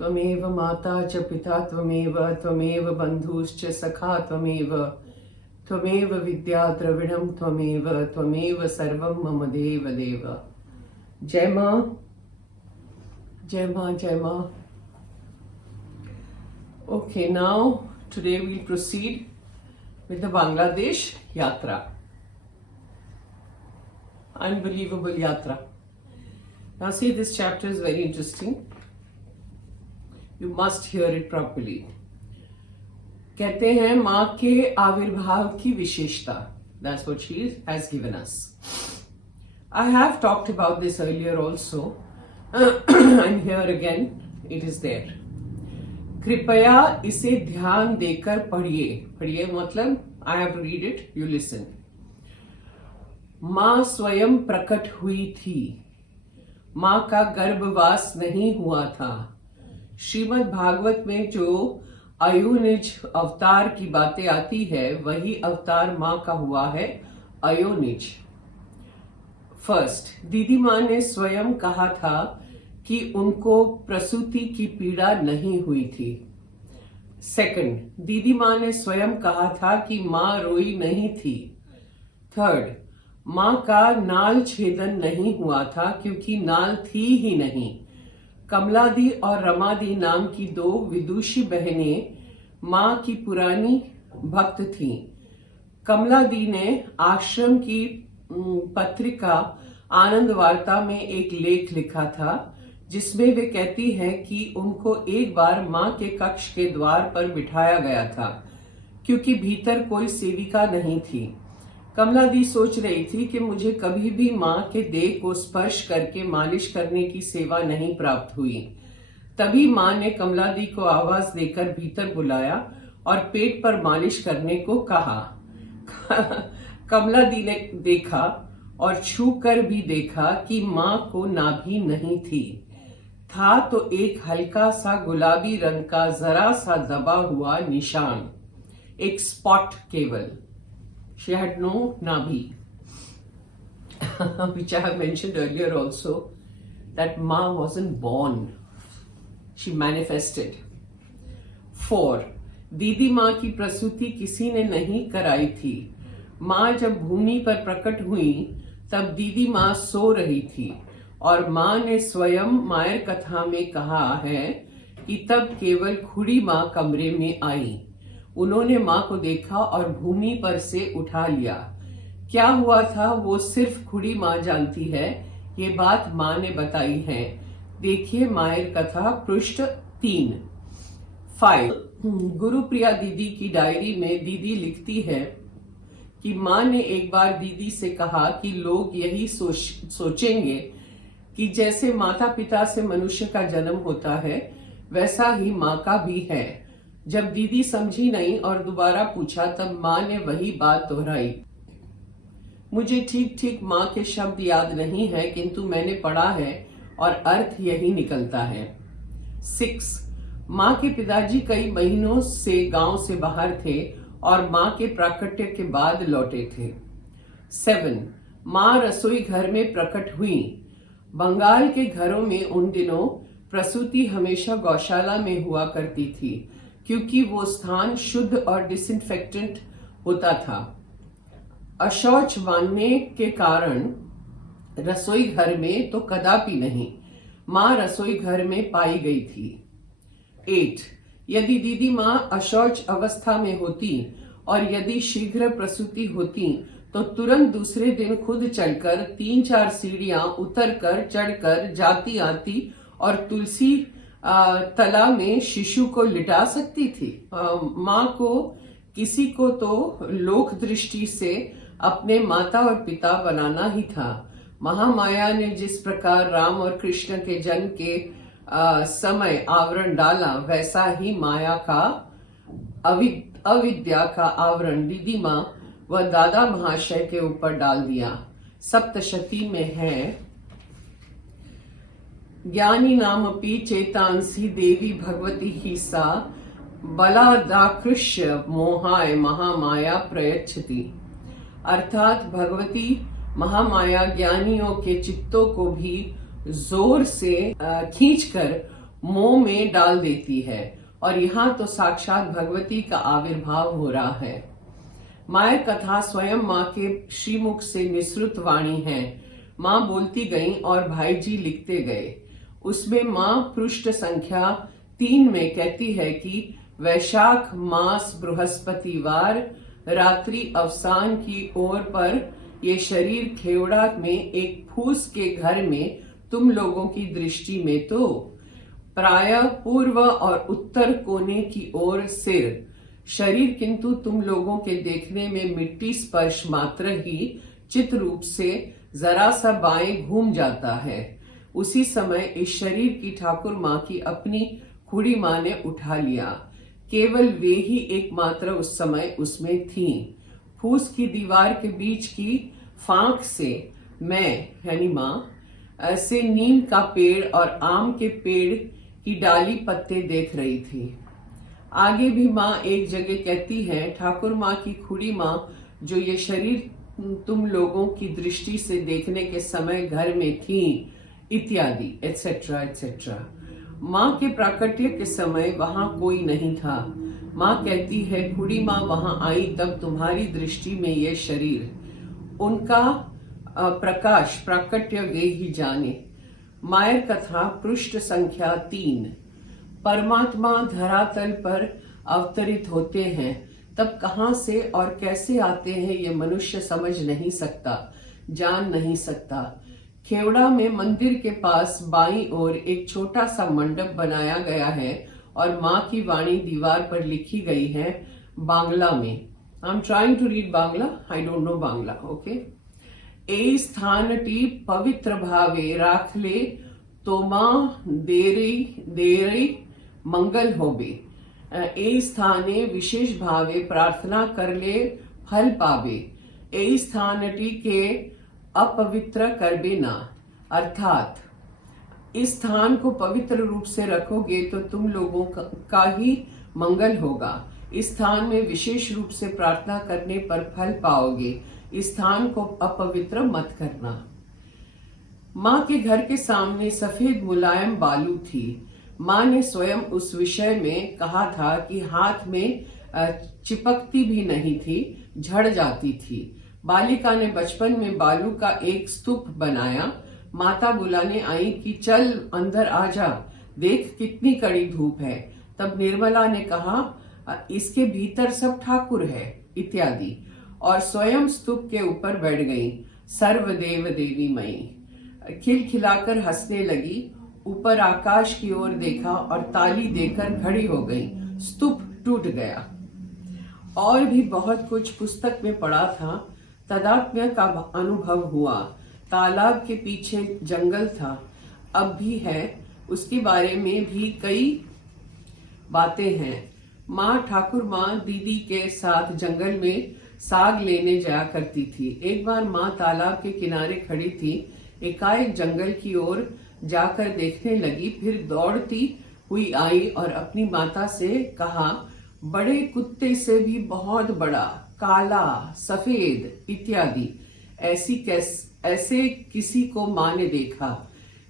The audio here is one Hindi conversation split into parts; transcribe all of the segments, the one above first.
त्वमेव माता च पिता त्वमेव बन्धुश्च सखा त्वमेव विद्या द्रविणं त्वमेव सर्वं मम देव देव। जय माँ, जय माँ, जय माँ। Okay, now today we'll proceed with the Bangladesh Yatra. Unbelievable Yatra. Now see, this chapter is very interesting. You must hear it properly. कहते हैं माँ के आविर्भाव की विशेषता. That's what she has given us. I have talked about this earlier also. And here again it is there. कृपया इसे ध्यान देकर पढ़िए. पढ़िए मतलब I have to read it, you listen. माँ स्वयं प्रकट हुई थी. माँ का गर्भवास नहीं हुआ था. श्रीमद् भागवत में जो अयोनिज अवतार की बातें आती है वही अवतार माँ का हुआ है, अयोनिज. फर्स्ट, दीदी माँ ने स्वयं कहा था कि उनको प्रसूति की पीड़ा नहीं हुई थी. सेकंड, दीदी माँ ने स्वयं कहा था कि माँ रोई नहीं थी. थर्ड, माँ का नाल छेदन नहीं हुआ था क्योंकि नाल थी ही नहीं. कमलादी और रमादी नाम की दो विदुषी बहनें माँ की पुरानी भक्त थीं. कमलादी ने आश्रम की पत्रिका आनंद वार्ता में एक लेख लिखा था जिसमें वे कहती हैं कि उनको एक बार माँ के कक्ष के द्वार पर बिठाया गया था क्योंकि भीतर कोई सेविका नहीं थी. कमलादी सोच रही थी कि मुझे कभी भी माँ के देह को स्पर्श करके मालिश करने की सेवा नहीं प्राप्त हुई. तभी माँ ने कमलादी को आवाज देकर भीतर बुलाया और पेट पर मालिश करने को कहा. कमलादी ने देखा और छू कर भी देखा कि माँ को नाभि नहीं थी. था तो एक हल्का सा गुलाबी रंग का जरा सा दबा हुआ निशान, एक स्पॉट केवल. She had no nabi. Which I have mentioned earlier also, that Ma wasn't born. She manifested. 4. दीदी माँ की प्रसूति किसी ने नहीं कराई थी. माँ जब भूमि पर प्रकट हुई तब दीदी माँ सो रही थी और माँ ने स्वयं मायर कथा में कहा है कि तब केवल खुड़ी माँ कमरे में आई. उन्होंने माँ को देखा और भूमि पर से उठा लिया. क्या हुआ था वो सिर्फ खुड़ी माँ जानती है. ये बात माँ ने बताई है. देखिए मायर कथा पृष्ठ 3. 5. गुरुप्रिया दीदी की डायरी में दीदी लिखती है कि माँ ने एक बार दीदी से कहा कि लोग यही सोचेंगे कि जैसे माता पिता से मनुष्य का जन्म होता है वैसा ही माँ का भी है. जब दीदी समझी नहीं और दोबारा पूछा तब माँ ने वही बात दोहराई. मुझे ठीक ठीक माँ के शब्द याद नहीं है किंतु मैंने पढ़ा है और अर्थ यही निकलता है. 6. माँ के पिताजी कई महीनों से गांव से बाहर थे और माँ के प्राकट्य के बाद लौटे थे. 7. माँ रसोई घर में प्रकट हुई. बंगाल के घरों में उन दिनों प्रसूति हमेशा गौशाला में हुआ करती थी क्योंकि वो स्थान शुद्ध और डिसइंफेक्टेंट होता था. अशौच मानने के कारण रसोई घर में तो कदापि नहीं. माँ रसोई घर में पाई गई थी. 8. यदि दीदी माँ अशौच अवस्था में होती और यदि शीघ्र प्रसूति होती तो तुरंत दूसरे दिन खुद चलकर 3-4 सीढ़ियां उतरकर चढ़कर जाती आती और तुलसी तला में शिशु को लिटा सकती थी. माँ को किसी को तो लोक दृष्टि से अपने माता और पिता बनाना ही था. महामाया ने जिस प्रकार राम और कृष्ण के जन्म के समय आवरण डाला वैसा ही माया का अविद्या का आवरण दीदी माँ व दादा महाशय के ऊपर डाल दिया. सप्तशती में है, ज्ञानी नामपि चेतांसी देवी भगवती ही सा बलादाकृष्य मोहाय महामाया प्रयच्छति. अर्थात भगवती महामाया ज्ञानियों के चित्तों को भी जोर से खींचकर मोह में डाल देती है, और यहाँ तो साक्षात भगवती का आविर्भाव हो रहा है। मायर कथा स्वयं माँ के श्रीमुख से निसृत वाणी है। माँ बोलती गई और भाई जी लिखते गए। उसमें माँ पृष्ठ संख्या 3 में कहती है कि वैशाख मास बृहस्पतिवार रात्रि अवसान की ओर पर ये शरीर खेवड़ा में एक फूस के घर में तुम लोगों की दृष्टि में तो प्राय पूर्व और उत्तर कोने की ओर सिर शरीर, किंतु तुम लोगों के देखने में मिट्टी स्पर्श मात्र ही चित रूप से जरा सा बाएं घूम जाता है। उसी समय इस शरीर की ठाकुर माँ की अपनी खुड़ी माँ ने उठा लिया। केवल वे ही एकमात्र उस समय उसमें थीं। फूस की दीवार के बीच की फांक से मैं यानी माँ से नीम का पेड़ और आम के पेड़ की डाली पत्ते देख रही थी। आगे भी माँ एक जगह कहती है, ठाकुर माँ की खुड़ी माँ जो ये शरीर तुम लोगों की दृष्टि से देखने के समय घर में थी, इत्यादि एटसेट्रा एटसेट्रा। माँ के प्राकट्य के समय वहां कोई नहीं था। माँ कहती है, खुड़ी माँ वहां आई तब तुम्हारी दृष्टि में ये शरीर, उनका प्रकाश प्राकट्य वे ही जाने। मायर कथा पृष्ठ संख्या 3। परमात्मा धरातल पर अवतरित होते हैं तब कहां से और कैसे आते हैं ये मनुष्य समझ नहीं सकता, जान नहीं सकता। खेवड़ा में मंदिर के पास बाईं ओर एक छोटा सा मंडप बनाया गया है और माँ की वाणी दीवार पर लिखी गई है बांग्ला में। I am trying to read Bangla, I don't know Bangla, okay. ए स्थानटी पवित्र भावे राखले तोमा देरे मंगल होबे। ए स्थाने विशेष भावे प्रार्थना कर ले फल पावे। ए स्थानटी के अपवित्र करबे ना, अर्थात इस स्थान को पवित्र रूप से रखोगे तो तुम लोगों का ही मंगल होगा। इस स्थान में विशेष रूप से प्रार्थना करने पर फल पाओगे। इस स्थान को अपवित्र मत करना। माँ के घर के सामने सफेद मुलायम बालू थी। माँ ने स्वयं उस विषय में कहा था कि हाथ में चिपकती भी नहीं थी, झड़ जाती थी। बालिका ने बचपन में बालू का एक स्तूप बनाया। माता बुलाने आई कि चल अंदर आ जा, देख कितनी कड़ी धूप है। तब निर्मला ने कहा इसके भीतर सब ठाकुर है, इत्यादि, और स्वयं स्तूप के ऊपर बैठ गई। सर्वदेव देवी मई खिलखिलाकर हंसने लगी। ऊपर आकाश की ओर देखा और ताली देकर खड़ी हो गई। स्तूप टूट गया। और भी बहुत कुछ पुस्तक में पढ़ा था। तदात्म्य का अनुभव हुआ। तालाब के पीछे जंगल था, अब भी है। उसके बारे में भी कई बातें हैं। माँ ठाकुर माँ दीदी के साथ जंगल में साग लेने जाया करती थी। एक बार माँ तालाब के किनारे खड़ी थी। एकाएक जंगल की ओर जाकर देखने लगी, फिर दौड़ती हुई आई और अपनी माता से कहा, बड़े कुत्ते से भी बहुत बड़ा, काला, सफेद, इत्यादि। ऐसे किसी को माँ ने देखा।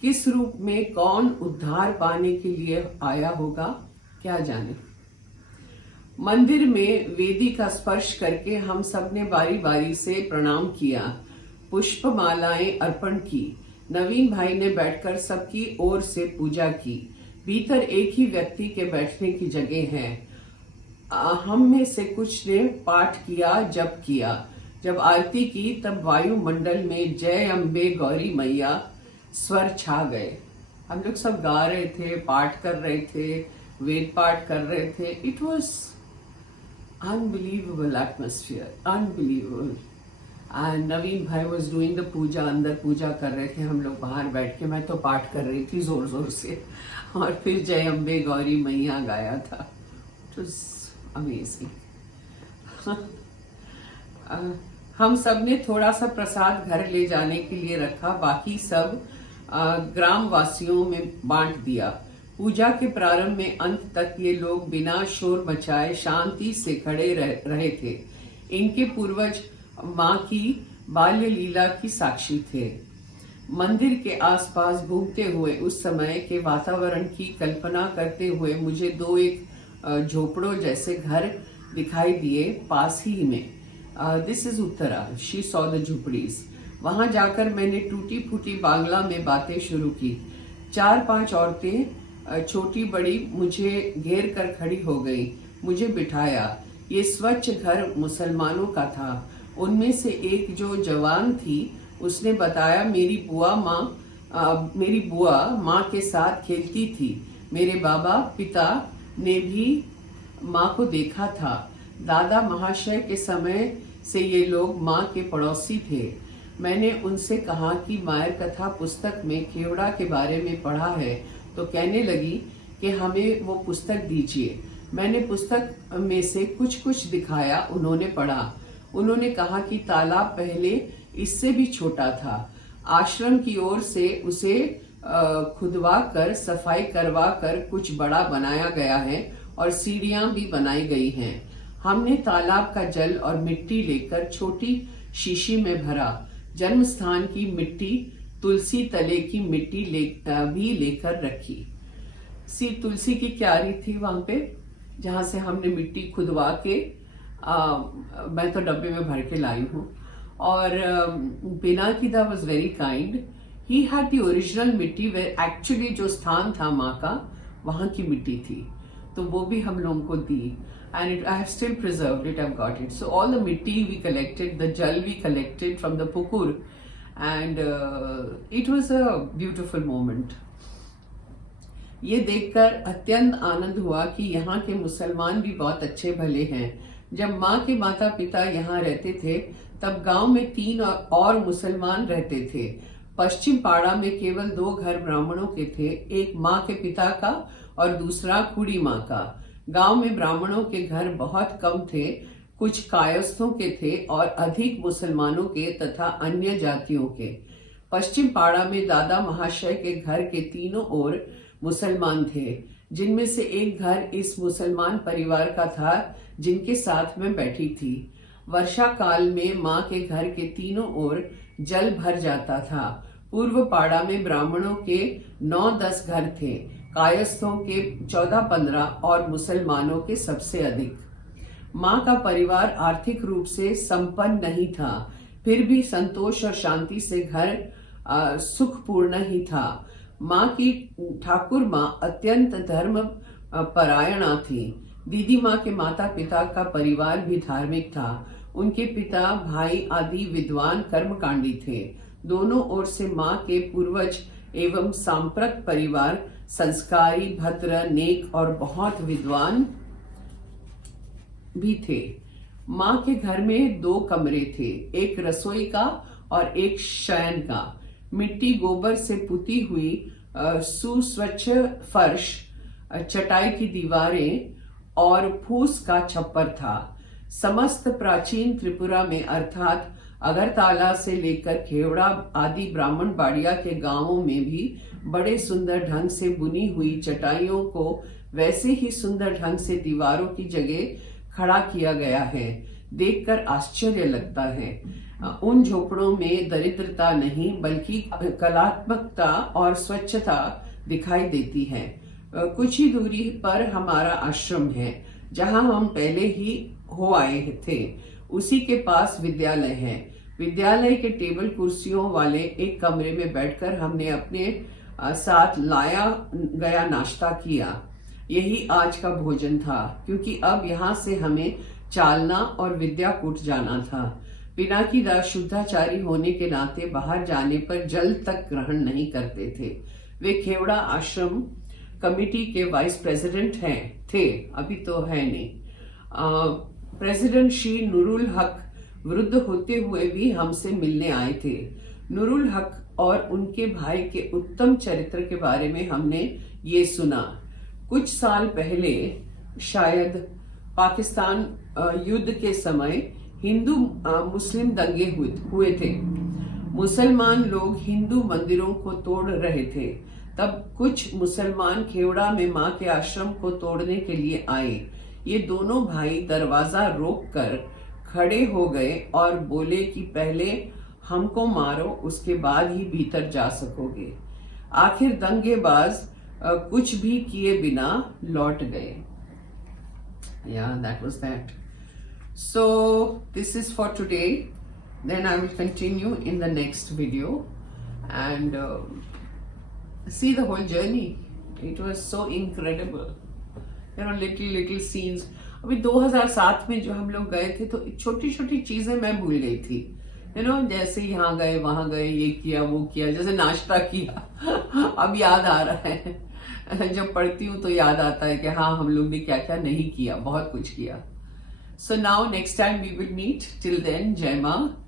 किस रूप में, कौन उद्धार पाने के लिए आया होगा, क्या जाने। मंदिर में वेदी का स्पर्श करके हम सब ने बारी बारी से प्रणाम किया, पुष्प मालाएं अर्पण की। नवीन भाई ने बैठकर सबकी ओर से पूजा की। भीतर एक ही व्यक्ति के बैठने की जगह है। हम में से कुछ ने पाठ किया, जप किया। जब आरती की तब वायुमंडल में जय अम्बे गौरी मैया स्वर छा गए। हम लोग सब गा रहे थे, पाठ कर रहे थे, वेद पाठ कर रहे थे। It was unbelievable atmosphere, unbelievable. And Naveen भाई वॉज डूइंग द पूजा, अंदर पूजा कर रहे थे, हम लोग बाहर बैठ के, मैं तो पाठ कर रही थी जोर जोर से। और फिर जय अम्बे गौरी मैया गाया था। It was amazing. हम सब ने थोड़ा सा प्रसाद घर ले जाने के लिए रखा, बाकी सब ग्राम वासियों में बांट दिया। पूजा के प्रारंभ में अंत तक ये लोग बिना शोर मचाए शांति से खड़े रहे थे। इनके पूर्वज माँ की बाल्य लीला की साक्षी थे। मंदिर के आसपास घूमते हुए उस समय के वातावरण की कल्पना करते हुए मुझे दो एक झोपड़ों जैसे घर दिखाई दिए पास ही में। This is Uttara, she saw the झुपड़ीज। वहां जाकर मैंने टूटी फूटी बांग्ला में बातें शुरू की। 4-5 औरतें छोटी बड़ी मुझे घेर कर खड़ी हो गई, मुझे बिठाया। ये स्वच्छ घर मुसलमानों का था। उनमें से एक जो जवान थी उसने बताया मेरी बुआ माँ के साथ खेलती थी। मेरे बाबा पिता ने भी माँ को देखा था। दादा महाशय के समय से ये लोग माँ के पड़ोसी थे। मैंने उनसे कहा कि मायर कथा पुस्तक में केवड़ा के बारे में पढ़ा है, तो कहने लगी कि हमें वो पुस्तक दीजिए। मैंने पुस्तक में से कुछ दिखाया, उन्होंने पढ़ा। उन्होंने कहा कि तालाब पहले इससे भी छोटा था। आश्रम की ओर से उसे खुदवा कर सफाई करवा कर कुछ बड़ा बनाया गया है और सीढ़ियां भी बनाई गई हैं। हमने तालाब का जल और मिट्टी लेकर छोटी शीशी में भरा। जन्म स्थान की मिट्टी, तुलसी तले की मिट्टी भी लेकर रखी। तुलसी की क्यारी थी वहां पे, जहां से हमने मिट्टी खुदवा के मैं तो डब्बे में भर के लाई हूँ। और पिनाकिदा was very kind. He had the original mitti where actually जो स्थान था माँ का, वहां की मिट्टी थी, तो वो भी हम लोगों को दी। And I have still preserved it, I've got it. So all the mitti we collected, the jal we collected from the pukur, and it was a beautiful moment. ये देखकर अत्यंत आनंद हुआ कि यहाँ के मुसलमान भी बहुत अच्छे भले हैं। जब माँ के माता पिता यहाँ रहते थे तब गांव में 3 और मुसलमान रहते थे। पश्चिम पाड़ा में केवल 2 घर ब्राह्मणों के थे, एक माँ के पिता का और दूसरा कुड़ी माँ का। गांव में ब्राह्मणों के घर बहुत कम थे, कुछ कायस्थों के थे और अधिक मुसलमानों के तथा अन्य जातियों के। पश्चिम पाड़ा में दादा महाशय के घर के तीनों ओर मुसलमान थे, जिनमें से एक घर इस मुसलमान परिवार का था जिनके साथ मैं बैठी थी। वर्षा काल में माँ के घर के तीनों ओर जल भर जाता था। पूर्व पाड़ा में ब्राह्मणों के 9-10 घर थे, कायस्थों के 14-15 और मुसलमानों के सबसे अधिक। माँ का परिवार आर्थिक रूप से संपन्न नहीं था, फिर भी संतोष और शांति से घर सुखपूर्ण ही था। माँ की ठाकुर माँ अत्यंत धर्म परायणा थी। दीदी माँ के माता पिता का परिवार भी धार्मिक था। उनके पिता भाई आदि विद्वान कर्मकांडी थे। दोनों ओर से माँ के पूर्वज एवं सांप्रत परिवार संस्कारी, भद्र, नेक और बहुत विद्वान भी थे। माँ के घर में 2 कमरे थे, एक रसोई का और एक शयन का। मिट्टी गोबर से पुती हुई सुस्वच्छ फर्श, चटाई की दीवारें और फूस का छप्पर था। समस्त प्राचीन त्रिपुरा में अर्थात अगरताला से लेकर खेवड़ा आदि ब्राह्मण बाड़िया के गांवों में भी बड़े सुंदर ढंग से बुनी हुई चटाइयों को वैसे ही सुंदर ढंग से दीवारों की जगह खड़ा किया गया है। देखकर आश्चर्य लगता है। उन झोपड़ों में दरिद्रता नहीं बल्कि कलात्मकता और स्वच्छता दिखाई देती है। कुछ ही दूरी पर हमारा आश्रम है, जहां हम पहले ही हो आए थे। उसी के पास विद्यालय है। विद्यालय के टेबल कुर्सियों वाले एक कमरे में बैठकर हमने अपने साथ लाया गया नाश्ता किया। यही आज का भोजन था, क्योंकि अब यहाँ से हमें चालना और विद्याकूट जाना था। पिनाकी दास शुद्धाचारी होने के नाते बाहर जाने पर जल तक ग्रहण नहीं करते थे। वे खेवड़ा आश्रम कमेटी के वाइस प्रेसिडेंट थे, अभी तो है नहीं। प्रेसिडेंट श्री नूरुल हक वृद्ध होते हुए भी हमसे मिलने आए थे। नूरुल हक और उनके भाई के उत्तम चरित्र के बारे में हमने ये सुना। कुछ साल पहले शायद पाकिस्तान युद्ध के समय हिंदू मुस्लिम दंगे हुए थे। मुसलमान लोग हिंदू मंदिरों को तोड़ रहे थे। तब कुछ मुसलमान खेवड़ा में माँ के आश्रम को तोड़ने के लिए आए। ये दोनों भाई दरवाजा रोक कर खड़े हो गए और बोले कि पहले हमको मारो, उसके बाद ही भीतर जा सकोगे। आखिर दंगेबाज कुछ भी किए बिना लौट गए। Yeah, that was that. So this is for today. Then I will continue in the next video and see the whole journey. It was so incredible. You know, little scenes. अभी 2007 में जो हम लोग गए थे तो छोटी छोटी चीजें मैं भूल गई थी। यू नो, जैसे यहाँ गए वहां गए, ये किया वो किया, जैसे नाश्ता किया अब याद आ रहा है। जब पढ़ती हूँ तो याद आता है कि हाँ, हम लोग ने क्या क्या नहीं किया, बहुत कुछ किया। So now next time we will meet. Till then, जय माँ।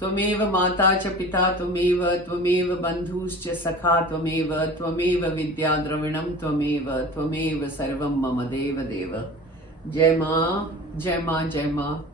त्वमेव माता च पिता त्वमेव, त्वमेव बंधुश्च सखा त्वमेव, त्वमेव विद्या द्रविणम त्वमेव, त्वमेव सर्वं मम देव देव। जय माँ, जय माँ, जय माँ।